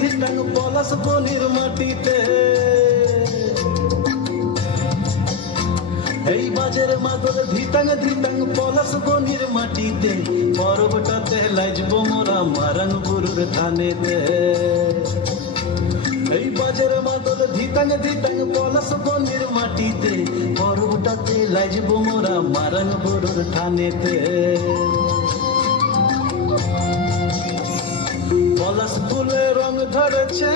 ধিটাং পলাশ বনির মাটিতে। এই বাজের মাদল ধিটাং পলাশ বনির মাটিতে, পরবটাতে লাইজব মোরা মারাং বুরুর ধানেতে। এই বাজের মাদল ধিটাং পলাশ বনির মাটিতে, পরবটাতে লাইজব মোরা মারাং বুরুর ধানেতে। পলাশ ফুলে রং ধরেছে,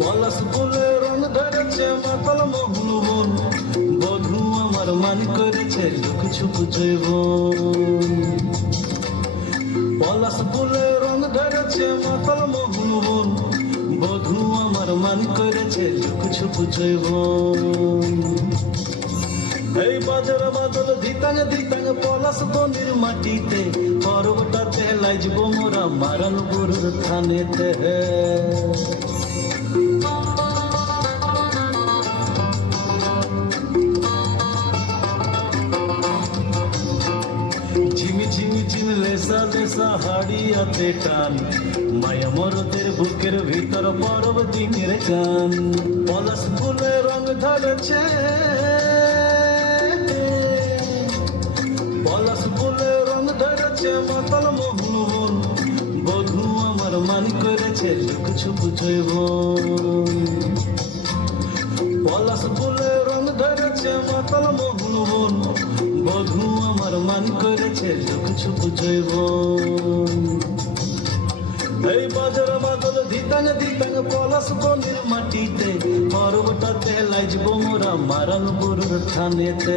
পলাশ ফুলে রং ধরেছে মাতাল মোহন মন, বধূ আমার মান করেছে লুক ছুপ জৈবন। পলাশ ফুলে রং ধরেছে মাতাল মোহন মন, বধূ আমার মান করেছে লুক ছুপ জৈবন। এই বাজার বাদল ধিটাং পলাশ বনির মাটিতে, পরবটাতে লাইজব মোরা মারান বুরুর থানেতে। ঝিমি ঝিমি ঝিম লেসা লেসা হাড়িয়াতে টান, মায়া মরদের বুকের ভিতর পরব দিনের গান। পলাশ ফুলে রং ধরেছে, পলাশ ফুলে রং ধরেছে মাতাল মোহন মন, বধূ আমার মান করেছে লুক ছুপ জৈবন। পলাশ ফুলে রং ধরেছে মাতাল মোহন মন, বধূ আমার মান করেছে লুক ছুপ জৈবন। এই বাজার বাদল ধিটাং পলাশ বনির মাটিতে, পরবটাতে লাইজব মোরা মারাং বুরুর থানেতে।